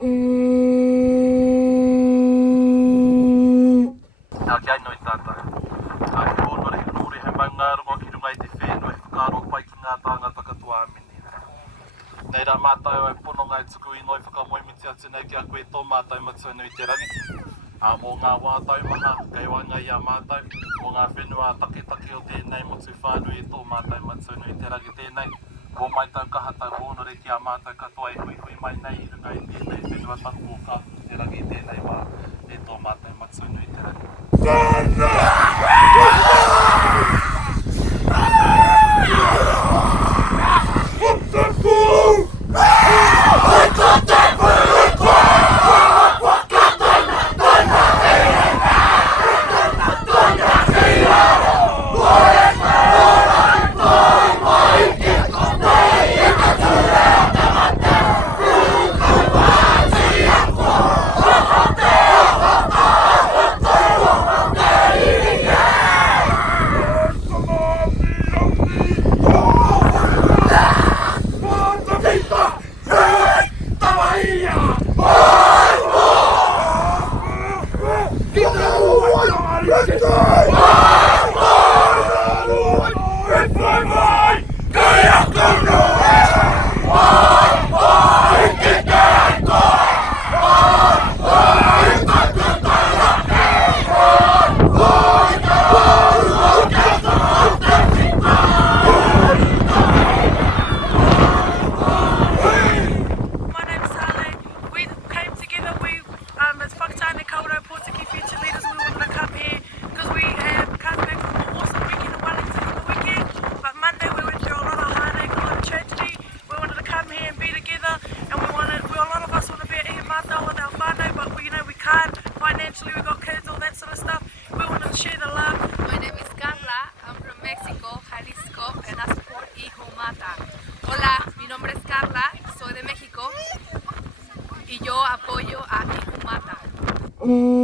Kia no i tātai. Ai honore nuri he maunga rongo ki runga i te whenua he whakaro pai ki ngā tāngata katoa amini. Nei rā mātai ai pono ngai tuku i noi whakamoimiti atu nei ki a koe tō mātai matunu i te rangi. Mō ngā wātai maha, kei wanga i a mātai, mō ngā whenua take o tēnei motu whānui i tō mātai matunu i te rangi tēnei. Mō mai tau kahatau honore ki a mātai katoa e hui mai nei i runga i tēnei whenua taku o ka te rangi tēnei wā e tō mātai matunu i te rangi. We got kids, all that sort of stuff. We wanted to share the love. My name is Carla. I'm from Mexico, Jalisco, and I support Hijo Mata. Hola, mi nombre es Carla, soy de México y yo apoyo a Hijo Mata.